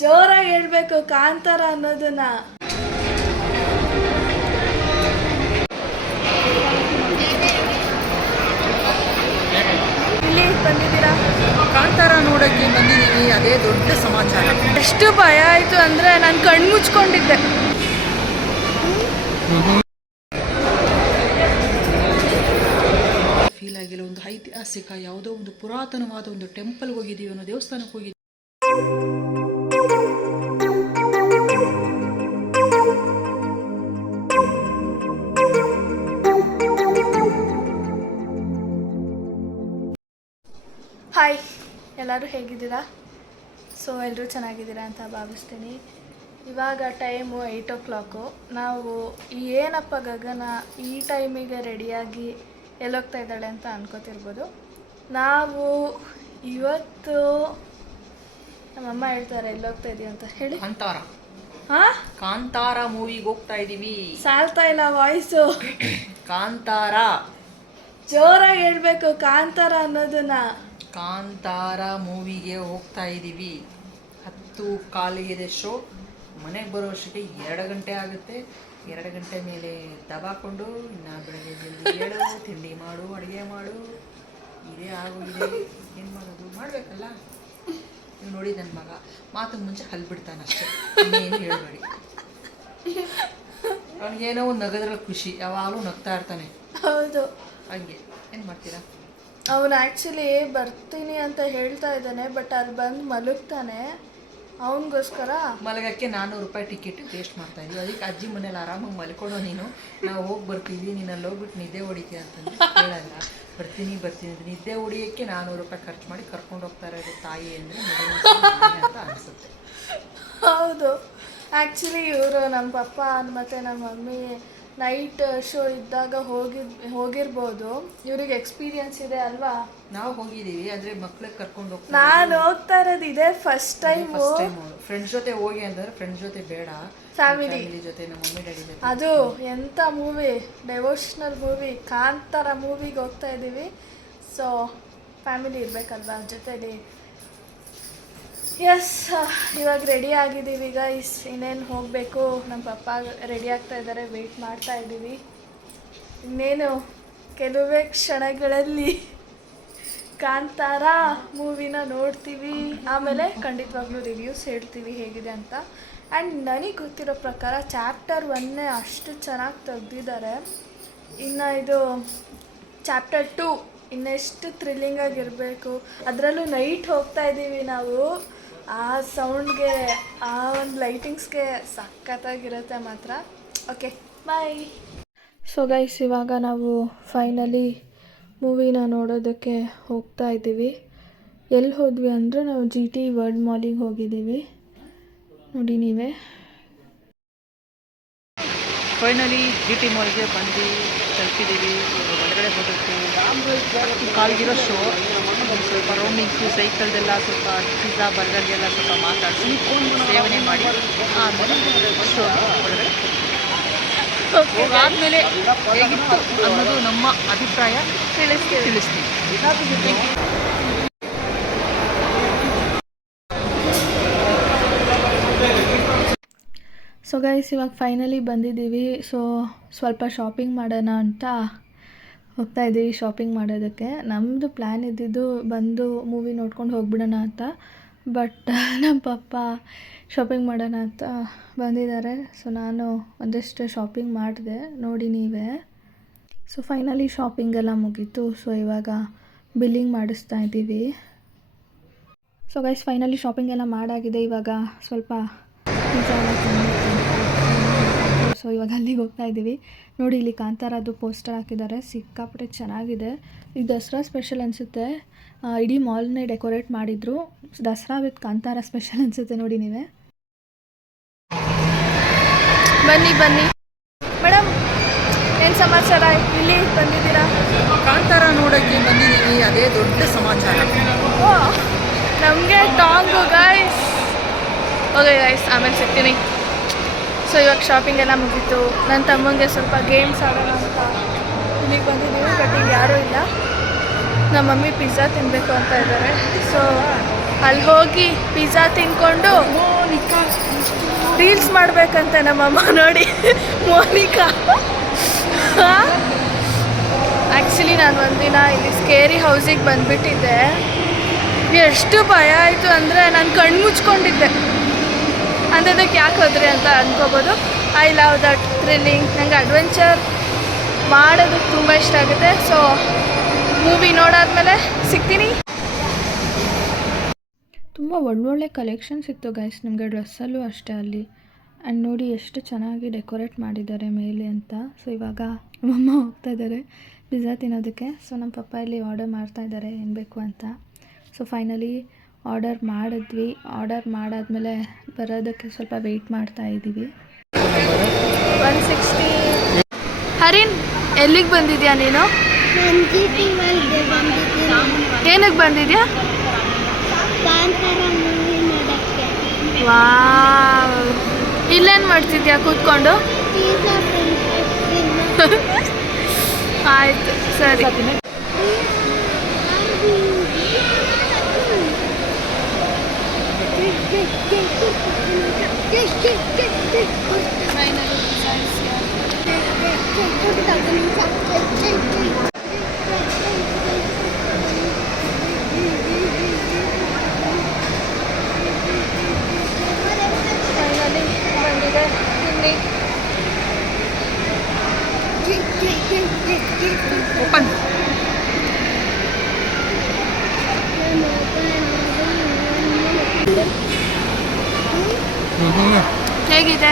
ಜೋರಾಗಿ ಹೇಳ್ಬೇಕು ಕಾಂತಾರ ಅನ್ನೋದನ್ನ. ಇಲ್ಲಿ ಬಂದಿದ್ದೀರಾ? ಕಾಂತಾರ ನೋಡೋಕ್ಕೆ ಬಂದಿದ್ದೀವಿ, ಅದೇ ದೊಡ್ಡ ಸಮಾಚಾರ. ಎಷ್ಟು ಭಯ ಆಯಿತು ಅಂದರೆ ನಾನು ಕಣ್ಣು ಮುಚ್ಕೊಂಡಿದ್ದೆ. ಫೀಲ್ ಆಗಿಲ್ಲ. ಒಂದು ಐತಿಹಾಸಿಕ ಯಾವುದೋ ಒಂದು ಪುರಾತನವಾದ ಒಂದು ಟೆಂಪಲ್ಗೆ ಹೋಗಿದ್ದೀವಿ, ಅನ್ನೋ ದೇವಸ್ಥಾನಕ್ಕೆ ಹೋಗಿದ್ದೀವಿ. ಹಾಯ್, ಎಲ್ಲರೂ ಹೇಗಿದ್ದೀರಾ? ಸೊ ಎಲ್ಲರೂ ಚೆನ್ನಾಗಿದ್ದೀರಾ ಅಂತ ಭಾವಿಸ್ತೀನಿ. ಇವಾಗ ಟೈಮು 8 o'clock. ನಾವು ಏನಪ್ಪ ಗಗನ ಈ ಟೈಮಿಗೆ ರೆಡಿಯಾಗಿ ಎಲ್ಲೋಗ್ತಾ ಇದ್ದಾಳೆ ಅಂತ ಅನ್ಕೋತಿರ್ಬೋದು. ನಾವು ಇವತ್ತು ನಮ್ಮಮ್ಮ ಹೇಳ್ತಾರೆ ಎಲ್ಲೋಗ್ತಾ ಇದೀವಿ ಅಂತ ಹೇಳಿ. ಕಾಂತಾರ ಮೂವಿಗೆ ಹೋಗ್ತಾ ಇದ್ದೀವಿ. ಸಾಲ್ತಾ ಇಲ್ಲ ವಾಯ್ಸು. ಕಾಂತಾರ ಜೋರಾಗಿ ಹೇಳ್ಬೇಕು ಕಾಂತಾರ ಅನ್ನೋದನ್ನ. ಕಾಂತಾರ ಮೂವಿಗೆ ಹೋಗ್ತಾ ಇದ್ದೀವಿ. 10:15 ಶೋ. ಮನೆಗೆ ಬರೋ ಅಷ್ಟಕ್ಕೆ 2 ಗಂಟೆ ಆಗುತ್ತೆ. 2 ಗಂಟೆ ಮೇಲೆ ದಬಾಕೊಂಡು ಇನ್ನು ಬೆಳಗ್ಗೆ ಜಲ್ದಿ ಹೇಳು, ತಿಂಡಿ ಮಾಡು, ಅಡುಗೆ ಮಾಡು, ಇದೇ ಆಗೋಗಿದೆ. ಏನು ಮಾಡೋದು, ಮಾಡಬೇಕಲ್ಲ. ನೀವು ನೋಡಿ ನನ್ನ ಮಗ ಮಾತು ಮುಂಚೆ ಹಲ್ಬಿಡ್ತಾನೆ ಅಷ್ಟೇ, ಇನ್ನೇನು ಹೇಳಬೇಡಿ. ಅವನಿಗೇನೋ ಒಂದು ನಗದ್ರಲ್ಲಿ ಖುಷಿ, ಯಾವಾಗಲೂ ನಗ್ತಾ ಇರ್ತಾನೆ. ಹೌದು, ಹಂಗೆ ಏನು ಮಾಡ್ತೀರಾ? ಅವನು ಆ್ಯಕ್ಚುಲಿ ಬರ್ತೀನಿ ಅಂತ ಹೇಳ್ತಾ ಇದ್ದಾನೆ, ಬಟ್ ಅಲ್ಲಿ ಬಂದು ಮಲಗ್ತಾನೆ. ಅವನಿಗೋಸ್ಕರ ಮಲಗಕ್ಕೆ 400 ರೂಪಾಯಿ ಟಿಕೆಟ್ ವೇಸ್ಟ್ ಮಾಡ್ತಾ ಇದ್ವಿ. ಅದಕ್ಕೆ ಅಜ್ಜಿ ಮನೇಲಿ ಆರಾಮಾಗಿ ಮಲ್ಕೊಡೋ ನೀನು, ನಾವು ಹೋಗಿ ಬರ್ತೀವಿ, ನೀನು ಅಲ್ಲಿ ಹೋಗ್ಬಿಟ್ಟು ನಿದ್ದೆ ಹೊಡಿತೀಯ ಅಂತಂದು ಹೇಳಲ್ಲ. ಬರ್ತೀನಿ ಅಂತ ನಿದ್ದೆ ಹೊಡಿಯೋಕ್ಕೆ 400 ರೂಪಾಯಿ ಖರ್ಚು ಮಾಡಿ ಕರ್ಕೊಂಡು ಹೋಗ್ತಾ ಇರೋದು ತಾಯಿ ಅಂದರೆ ಅಂತ ಅನಿಸುತ್ತೆ. ಹೌದು, ಆ್ಯಕ್ಚುಲಿ ಇವರು ನಮ್ಮ ಪಪ್ಪ ಮತ್ತು ನಮ್ಮ ಮಮ್ಮಿ ನೈಟ್ ಶೋ ಇದ್ದಾಗ ಹೋಗಿರ್ಬೋದು. ಇವ್ರಿಗೆ ಎಕ್ಸ್ಪೀರಿಯನ್ಸ್ ಇದೆ ಅಲ್ವಾ? ನಾವು ಹೋಗಿದ್ದೀವಿ, ಆದರೆ ಮಕ್ಳಿಗೆ ಕರ್ಕೊಂಡು ಹೋಗ್ತೀವಿ. ನಾನು ಹೋಗ್ತಾ ಇರೋದು ಇದೇ ಫಸ್ಟ್ ಟೈಮು. ಫ್ರೆಂಡ್ಸ್ ಜೊತೆ ಹೋಗಿ ಅಂದರೆ ಫ್ರೆಂಡ್ಸ್ ಜೊತೆ ಬೇಡ, ಫ್ಯಾಮಿಲಿ ಜೊತೆ, ನಮ್ಮ ಮಮ್ಮಿ ಡ್ಯಾಡಿ ಜೊತೆ. ಅದು ಎಂಥ ಮೂವಿ, ಡೆವೋಷ್ನಲ್ ಮೂವಿ, ಕಾಂತಾರ ಮೂವಿಗೆ ಹೋಗ್ತಾ ಇದ್ದೀವಿ. ಸೊ ಫ್ಯಾಮಿಲಿ ಇರಬೇಕಲ್ವಾ ಜೊತೆಲಿ. ಎಸ್, ಇವಾಗ ರೆಡಿ ಆಗಿದ್ದೀವಿ ಗೈಸ್. ಇನ್ನೇನು ಹೋಗಬೇಕು. ನಮ್ಮ ಪಪ್ಪ ರೆಡಿ ಆಗ್ತಾ ಇದ್ದಾರೆ, ವೆಯ್ಟ್ ಮಾಡ್ತಾ ಇದ್ದೀವಿ. ಇನ್ನೇನು ಕೆಲವೇ ಕ್ಷಣಗಳಲ್ಲಿ ಕಾಂತಾರ ಮೂವಿನ ನೋಡ್ತೀವಿ. ಆಮೇಲೆ ಖಂಡಿತವಾಗ್ಲೂ ರಿವ್ಯೂಸ್ ಹೇಳ್ತೀವಿ ಹೇಗಿದೆ ಅಂತ. ಆ್ಯಂಡ್ ನನಗೆ ಗೊತ್ತಿರೋ ಪ್ರಕಾರ ಚಾಪ್ಟರ್ 1 ಅಷ್ಟು ಚೆನ್ನಾಗಿ ತೆಗ್ದಿದ್ದಾರೆ. ಇನ್ನು ಇದು ಚಾಪ್ಟರ್ 2 ಇನ್ನೆಷ್ಟು ಥ್ರಿಲ್ಲಿಂಗಾಗಿರಬೇಕು. ಅದರಲ್ಲೂ ನೈಟ್ ಹೋಗ್ತಾ ಇದ್ದೀವಿ ನಾವು. ಆ ಸೌಂಡ್ಗೆ, ಆ ಒಂದು ಲೈಟಿಂಗ್ಸ್ಗೆ ಸಖತ್ತಾಗಿರುತ್ತೆ ಮಾತ್ರ. ಓಕೆ, ಬಾಯ್. ಸೊ ಗೈಸ್, ಇವಾಗ ನಾವು ಫೈನಲಿ ಮೂವಿನ ನೋಡೋದಕ್ಕೆ ಹೋಗ್ತಾ ಇದ್ದೀವಿ. ಎಲ್ಲಿ ಹೋದ್ವಿ ಅಂದರೆ ನಾವು GT ವರ್ಲ್ಡ್ ಮಾಲಿಗೆ ಹೋಗಿದ್ದೀವಿ. ನೋಡಿ ನೀವೇ. ಫೈನಲಿ GT ಮಾಲ್ಗೆ ಬಂದು ತಲುಪಿದ್ದೀವಿ. ಒಳಗಡೆ ಹೋಗೋಕ್ಕೆ ಕಾಲ್ಗಿರೋ ಶೋ, ಸ್ವಲ್ಪ ರೌಂಡಿಂಗ್ಸು, ಸೈಕಲ್ದೆಲ್ಲ ಸ್ವಲ್ಪ ಪಿಜ್ಜಾ ಬರ್ಗರ್ಗೆಲ್ಲ ಸ್ವಲ್ಪ ಮಾತಾಡಿಸಿ ಸೇವನೆ ಮಾಡಿ ಆಮೇಲೆ ಶೋ ಒಳಗಡೆ ಹೋಗಾದ್ಮೇಲೆ ಹೇಗಿತ್ತು ಅನ್ನೋದು ನಮ್ಮ ಅಭಿಪ್ರಾಯ ತಿಳಿಸ್ತೀವಿ. ಸೊ ಗೈಸ್, ಇವಾಗ ಫೈನಲಿ ಬಂದಿದ್ದೀವಿ. ಸೊ ಸ್ವಲ್ಪ ಶಾಪಿಂಗ್ ಮಾಡೋಣ ಅಂತ ಹೋಗ್ತಾ ಇದ್ದೀವಿ. ಶಾಪಿಂಗ್ ಮಾಡೋದಕ್ಕೆ ನಮ್ಮದು ಪ್ಲ್ಯಾನ್ ಇದ್ದಿದ್ದು ಬಂದು ಮೂವಿ ನೋಡ್ಕೊಂಡು ಹೋಗ್ಬಿಡೋಣ ಅಂತ. ಬಟ್ ನಮ್ಮ ಪಪ್ಪ ಶಾಪಿಂಗ್ ಮಾಡೋಣ ಅಂತ ಬಂದಿದ್ದಾರೆ. ಸೊ ನಾನು ಒಂದಷ್ಟು ಶಾಪಿಂಗ್ ಮಾಡಿದೆ, ನೋಡಿ ನೀವೇ. ಸೊ ಫೈನಲಿ ಶಾಪಿಂಗೆಲ್ಲ ಮುಗೀತು. ಸೊ ಇವಾಗ ಬಿಲ್ಲಿಂಗ್ ಮಾಡಿಸ್ತಾ ಇದ್ದೀವಿ. ಸೊ ಗೈಸ್, ಫೈನಲಿ ಶಾಪಿಂಗ್ ಎಲ್ಲ ಮಾಡಾಗಿದೆ. ಇವಾಗ ಸ್ವಲ್ಪ ಪಿಜ್ಜಾ ಎಲ್ಲ ಸೊ ಇವಾಗ ಅಲ್ಲಿಗೆ ಹೋಗ್ತಾ ಇದ್ದೀವಿ. ನೋಡಿ, ಇಲ್ಲಿ ಕಾಂತಾರದ್ದು ಪೋಸ್ಟರ್ ಹಾಕಿದ್ದಾರೆ, ಸಿಕ್ಕಾಪಟ್ಟೆ ಚೆನ್ನಾಗಿದೆ. ಈ ದಸರಾ ಸ್ಪೆಷಲ್ ಅನಿಸುತ್ತೆ. ಇಡೀ ಮಾಲ್ನೇ ಡೆಕೋರೇಟ್ ಮಾಡಿದ್ರು. ದಸರಾ ವಿತ್ ಕಾಂತಾರ ಸ್ಪೆಷಲ್ ಅನಿಸುತ್ತೆ, ನೋಡಿ ನೀವೇ. ಬನ್ನಿ ಮೇಡಮ್, ಏನು ಸಮಾಚಾರ? ಇಲ್ಲಿ ಬಂದಿದ್ದೀರಾ? ಕಾಂತಾರ ನೋಡೋಕ್ಕೆ ಬಂದಿದ್ದೀವಿ, ಅದೇ ದೊಡ್ಡ ಸಮಾಚಾರ. ಓ, ನಮಗೆ ಟಾಂಗು ಗೈಸ್. ಓಕೆ ಗೈಸ್, ಆಮೇಲೆ ಸಿಗ್ತೀನಿ. ಸೊ ಇವಾಗ ಶಾಪಿಂಗ್ ಎಲ್ಲ ಮುಗೀತು. ನನ್ನ ತಮ್ಮಂಗೆ ಸ್ವಲ್ಪ ಗೇಮ್ಸ್ ಆಡೋಣ ಅಂತ ಇಲ್ಲಿಗೆ ಬಂದಿದ್ದೀವಿ. ಬಟ್ ಈಗ ಯಾರೂ ಇಲ್ಲ. ನಮ್ಮ ಮಮ್ಮಿ ಪಿಜ್ಜಾ ತಿನ್ನಬೇಕು ಅಂತ ಇದ್ದಾರೆ. ಸೊ ಅಲ್ಲಿ ಹೋಗಿ ಪಿಜ್ಜಾ ತಿನ್ಕೊಂಡು ರೀಲ್ಸ್ ಮಾಡ್ಬೇಕಂತ ನಮ್ಮಮ್ಮ ನೋಡಿ ಮೋನಿಕಾ. ಆ್ಯಕ್ಚುಲಿ ನಾನು ಒಂದಿನ ಇಲ್ಲಿ ಸ್ಕೇರಿ ಹೌಸಿಗೆ ಬಂದುಬಿಟ್ಟಿದ್ದೆ. ಎಷ್ಟು ಭಯ ಆಯಿತು ಅಂದರೆ ನಾನು ಕಣ್ಣು ಮುಚ್ಕೊಂಡಿದ್ದೆ. ಅಂಥದಕ್ಕೆ ಯಾಕೆ ಹೋದ್ರಿ ಅಂತ ಅನ್ಕೋಬೋದು. I love that thrilling. ನನಗೆ ಅಡ್ವೆಂಚರ್ ಮಾಡೋದಕ್ಕೆ ತುಂಬ ಇಷ್ಟ ಆಗುತ್ತೆ. ಸೊ ಮೂವಿ ನೋಡಾದ್ಮೇಲೆ ಸಿಗ್ತೀನಿ. ತುಂಬ ಒಳ್ಳೊಳ್ಳೆ ಕಲೆಕ್ಷನ್ಸ್ ಇತ್ತು ಗೈಸ್, ನಿಮಗೆ ಡ್ರೆಸ್ಸಲ್ಲೂ ಅಷ್ಟೇ ಅಲ್ಲಿ. ಆ್ಯಂಡ್ ನೋಡಿ ಎಷ್ಟು ಚೆನ್ನಾಗಿ ಡೆಕೋರೇಟ್ ಮಾಡಿದ್ದಾರೆ ಮೇಲೆ ಅಂತ. ಸೊ ಇವಾಗ ನಮ್ಮಮ್ಮ ಹೋಗ್ತಾ ಇದ್ದಾರೆ ಪಿಜ್ಜಾ ತಿನ್ನೋದಕ್ಕೆ. ಸೊ ನಮ್ಮ ಪಪ್ಪ ಇಲ್ಲಿ ಆರ್ಡರ್ ಮಾಡ್ತಾ ಇದ್ದಾರೆ ಏನು ಬೇಕು ಅಂತ. ಸೊ ಫೈನಲಿ ಆರ್ಡರ್ ಮಾಡಿದ್ವಿ. ಆರ್ಡರ್ ಮಾಡಾದ್ಮೇಲೆ ಬರೋದಕ್ಕೆ ಸ್ವಲ್ಪ ವೆಯ್ಟ್ ಮಾಡ್ತಾ ಇದ್ದೀವಿ. 160. ಹರಿನ್, ಎಲ್ಲಿಗೆ ಬಂದಿದ್ಯಾ ನೀನು? ಏನಕ್ಕೆ ಬಂದಿದ್ಯಾ? ವಾವ್, ಇಲ್ಲೇನು ಮಾಡ್ತಿದ್ಯಾ ಕೂತ್ಕೊಂಡು? ಆಯಿತು ಸರಿ. ಓಪನ್. ಹೇಗಿದೆ?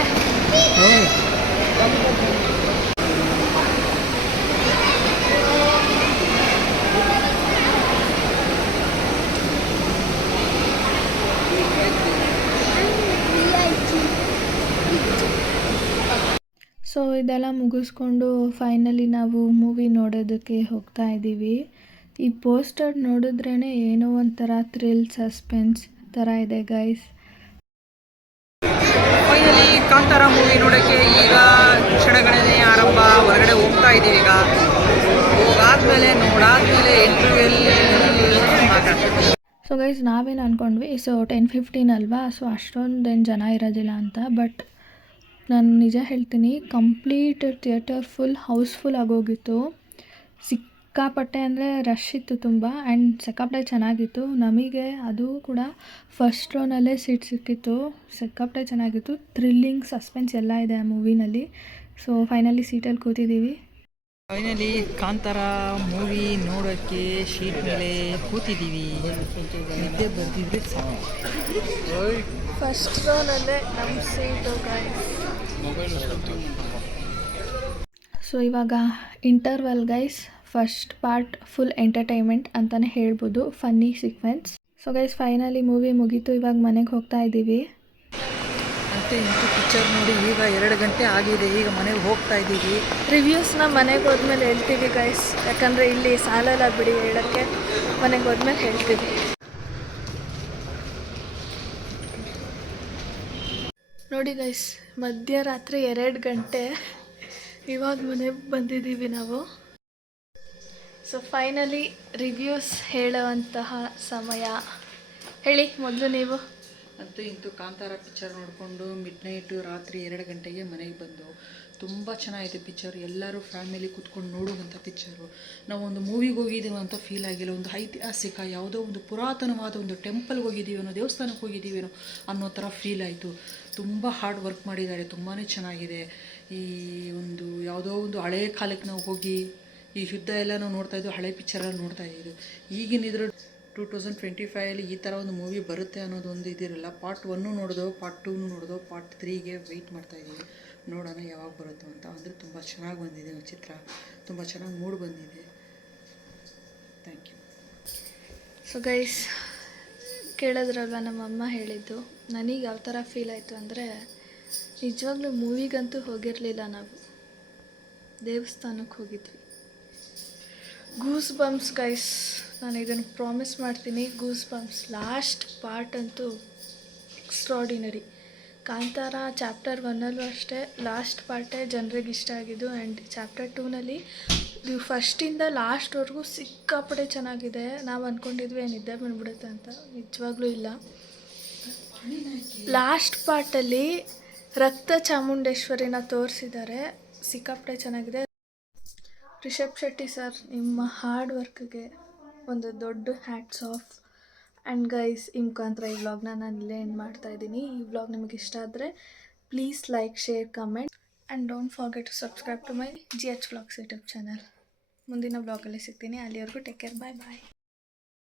ಸೊ ಇದೆಲ್ಲ ಮುಗಿಸ್ಕೊಂಡು ಫೈನಲಿ ನಾವು ಮೂವಿ ನೋಡೋದಕ್ಕೆ ಹೋಗ್ತಾ ಇದ್ದೀವಿ. ಈ ಪೋಸ್ಟರ್ ನೋಡಿದ್ರೇ ಏನೋ ಒಂಥರ ಥ್ರಿಲ್ ಸಸ್ಪೆನ್ಸ್ ಥರ ಇದೆ ಗೈಸ್. ಫೈನಲಿ ಕಾಂತಾರ ಮೂವಿ ನೋಡೋಕ್ಕೆ ಈಗ ಕ್ಷಣಗಳೇ ಆರಂಭ. ಹೊರಗಡೆ ಹೋಗ್ತಾ ಇದ್ದೀವಿ. ಈಗ ಹೋಗಾದ್ಮೇಲೆ ನೋಡಾದ್ಮೇಲೆ ಇಂಟರ್ವ್ಯೂಲ್ಲಿ ಮಾತಾಡ್ತೀವಿ. ಸೊ ಗೈಸ್ ನಾವೇನು ಅಂದ್ಕೊಂಡ್ವಿ, ಸೊ 10-15 ಅಲ್ವಾ, ಸೊ ಅಷ್ಟೊಂದೇನು ಜನ ಇರೋದಿಲ್ಲ ಅಂತ. ಬಟ್ ನಾನು ನಿಜ ಹೇಳ್ತೀನಿ, ಕಂಪ್ಲೀಟ್ ಥಿಯೇಟರ್ ಫುಲ್ ಹೌಸ್ಫುಲ್ ಆಗೋಗಿತ್ತು. ಸಿಕ್ಕಾಪಟ್ಟೆ ಅಂದರೆ ರಶ್ ಇತ್ತು ತುಂಬ. ಆ್ಯಂಡ್ ಸಿಕ್ಕಾಪಟ್ಟೆ ಚೆನ್ನಾಗಿತ್ತು. ನಮಗೆ ಅದು ಕೂಡ ಫಸ್ಟ್ ರೋನಲ್ಲೇ ಸೀಟ್ ಸಿಕ್ಕಿತ್ತು. ಸಿಕ್ಕಾಪಟ್ಟೆ ಚೆನ್ನಾಗಿತ್ತು. ಥ್ರಿಲ್ಲಿಂಗ್ ಸಸ್ಪೆನ್ಸ್ ಎಲ್ಲ ಇದೆ ಆ ಮೂವಿನಲ್ಲಿ. ಸೊ ಫೈನಲಿ ಸೀಟಲ್ಲಿ ಕೂತಿದ್ದೀವಿ. ಫೈನಲಿ ಕಾಂತಾರ ಮೂವಿ ನೋಡೋಕ್ಕೆ ಶೀಟ್ ಮೇಲೆ ಕೂತಿದ್ದೀವಿ. ನಿದ್ದೆ ಬರ್ತಿದ್ರೆ ಸಾಕು. ಫಸ್ಟ್ ರೋನಲ್ಲೇ ನಮ್ಮ ಸೀಟು ಗೈಸ್. ಸೊ ಇವಾಗ interval guys. First part full entertainment ಅಂತಲೇ ಹೇಳ್ಬೋದು, funny sequence. So guys finally movie ಮುಗೀತು. ಇವಾಗ ಮನೆಗೆ ಹೋಗ್ತಾ ಇದ್ದೀವಿ. ಮತ್ತೆ ಇಂಟು ಪಿಕ್ಚರ್ ನೋಡಿ ಈಗ 2 ಗಂಟೆ ಆಗಿದೆ. ಈಗ ಮನೆಗೆ ಹೋಗ್ತಾ ಇದ್ದೀವಿ. ರಿವ್ಯೂಸ್ನ ಮನೆಗೆ ಹೋದ್ಮೇಲೆ ಹೇಳ್ತೀವಿ ಗೈಸ್, ಯಾಕಂದರೆ ಇಲ್ಲಿ ಸಾಲಲ್ಲ ಬಿಡಿ ಹೇಳೋಕ್ಕೆ. ಮನೆಗೆ ಹೋದ್ಮೇಲೆ ಹೇಳ್ತೀವಿ. ನೋಡಿ ಗೈಸ್, ಮಧ್ಯರಾತ್ರಿ 2 ಗಂಟೆ. ಇವಾಗ ಮನೆಗೆ ಬಂದಿದ್ದೀವಿ ನಾವು. ಸೊ ಫೈನಲಿ ರಿವ್ಯೂಸ್ ಹೇಳುವಂತಹ ಸಮಯ. ಹೇಳಿ ಮೊದಲು ನೀವು. ಅಂತೂ ಇಂತೂ ಕಾಂತಾರ ಪಿಕ್ಚರ್ ನೋಡಿಕೊಂಡು ಮಿಡ್ನೈಟು ರಾತ್ರಿ 2 ಗಂಟೆಗೆ ಮನೆಗೆ ಬಂದು ತುಂಬ ಚೆನ್ನಾಗಿದೆ ಪಿಕ್ಚರ್. ಎಲ್ಲರೂ ಫ್ಯಾಮಿಲಿ ಕೂತ್ಕೊಂಡು ನೋಡುವಂಥ ಪಿಕ್ಚರು. ನಾವು ಒಂದು ಮೂವಿಗೆ ಹೋಗಿದ್ದೀವಿ ಅಂತ ಫೀಲ್ ಆಗಿಲ್ಲ. ಒಂದು ಐತಿಹಾಸಿಕ ಯಾವುದೋ ಒಂದು ಪುರಾತನವಾದ ಒಂದು ಟೆಂಪಲ್ಗೆ ಹೋಗಿದ್ದೀವೇನೋ, ದೇವಸ್ಥಾನಕ್ಕೆ ಹೋಗಿದ್ದೀವೇನೋ ಅನ್ನೋ ಥರ ಫೀಲ್ ಆಯಿತು. ತುಂಬ ಹಾರ್ಡ್ ವರ್ಕ್ ಮಾಡಿದ್ದಾರೆ. ತುಂಬಾ ಚೆನ್ನಾಗಿದೆ. ಈ ಒಂದು ಯಾವುದೋ ಒಂದು ಹಳೆಯ ಕಾಲಕ್ಕೆ ನಾವು ಹೋಗಿ ಈ ಯುದ್ಧ ಎಲ್ಲ ನಾವು ನೋಡ್ತಾ ಇದ್ದು ಹಳೆ ಪಿಕ್ಚರಲ್ಲಿ ನೋಡ್ತಾ ಇದ್ದು. ಈಗಿನ ಇದ್ರ 2025 ಈ ಥರ ಒಂದು ಮೂವಿ ಬರುತ್ತೆ ಅನ್ನೋದು ಒಂದು ಇದಿರಲ್ಲ. ಪಾರ್ಟ್ 1 ನೋಡೋದು, ಪಾರ್ಟ್ 2 ನೋಡೋದು, ಪಾರ್ಟ್ 3ಗೆ ವೆಯ್ಟ್ ಮಾಡ್ತಾಯಿದ್ದೀವಿ. ನೋಡೋಣ ಯಾವಾಗ ಬರುತ್ತೋ ಅಂತ. ಅಂದರೆ ತುಂಬ ಚೆನ್ನಾಗಿ ಬಂದಿದೆ ಚಿತ್ರ. ತುಂಬ ಚೆನ್ನಾಗಿ ಮೂಡ್ ಬಂದಿದೆ. Thank you. ಸೊ ಗೈಸ್ ಕೇಳಿದ್ರಲ್ವ ನಮ್ಮಮ್ಮ ಹೇಳಿದ್ದು. ನನಗೆ ಯಾವ ಥರ ಫೀಲ್ ಆಯಿತು ಅಂದರೆ, ನಿಜವಾಗ್ಲೂ ಮೂವಿಗಂತೂ ಹೋಗಿರಲಿಲ್ಲ ನಾವು, ದೇವಸ್ಥಾನಕ್ಕೆ ಹೋಗಿದ್ವಿ. ಗೂಸ್ ಬಂಪ್ಸ್ ಗೈಸ್, ನಾನು ಇದನ್ನು ಪ್ರಾಮಿಸ್ ಮಾಡ್ತೀನಿ. ಗೂಸ್ ಬಂಪ್ಸ್ ಲಾಸ್ಟ್ ಪಾರ್ಟ್ ಅಂತೂ ಎಕ್ಸ್ಟ್ರಾಡಿನರಿ. ಕಾಂತಾರ ಚಾಪ್ಟರ್ 1ಅಲ್ಲೂ ಅಷ್ಟೇ ಲಾಸ್ಟ್ ಪಾರ್ಟೇ ಜನರಿಗೆ ಇಷ್ಟ ಆಗಿದ್ದು. ಆ್ಯಂಡ್ ಚಾಪ್ಟರ್ 2ನಲ್ಲಿ ಇದು ಫಸ್ಟಿಂದ ಲಾಸ್ಟ್ವರೆಗೂ ಸಿಕ್ಕಾಪಟ್ಟೆ ಚೆನ್ನಾಗಿದೆ. ನಾವು ಅಂದ್ಕೊಂಡಿದ್ವಿ ನಿದ್ದೆ ಬಂದ್ಬಿಡುತ್ತೆ ಅಂತ, ನಿಜವಾಗ್ಲೂ ಇಲ್ಲ. ಲಾಸ್ಟ್ ಪಾರ್ಟಲ್ಲಿ ರಕ್ತ ಚಾಮುಂಡೇಶ್ವರಿನ ತೋರಿಸಿದ್ದಾರೆ, ಸಿಕ್ಕಾಪಟ್ಟೆ ಚೆನ್ನಾಗಿದೆ. ರಿಷಬ್ ಶೆಟ್ಟಿ ಸರ್, ನಿಮ್ಮ ಹಾರ್ಡ್ ವರ್ಕ್ಗೆ ಒಂದು ದೊಡ್ಡ ಹ್ಯಾಟ್ಸ್ ಆಫ್. ಆ್ಯಂಡ್ ಗೈಸ್, ಈ ಮುಖಾಂತರ ಈ ವ್ಲಾಗ್ನ ನಾನು ಇಲ್ಲೇ ಎಂಡ್ ಮಾಡ್ತಾ ಇದ್ದೀನಿ. ಈ ವ್ಲಾಗ್ ನಿಮಗೆ ಇಷ್ಟ ಆದರೆ please like, share, comment and don't forget to subscribe to my GH vlogs YouTube channel. ಮುಂದಿನ ವ್ಲಾಗಲ್ಲಿ ಸಿಗ್ತೀನಿ. ಅಲ್ಲಿವರೆಗೂ ಟೇಕ್ ಕೇರ್, ಬಾಯ್ ಬಾಯ್.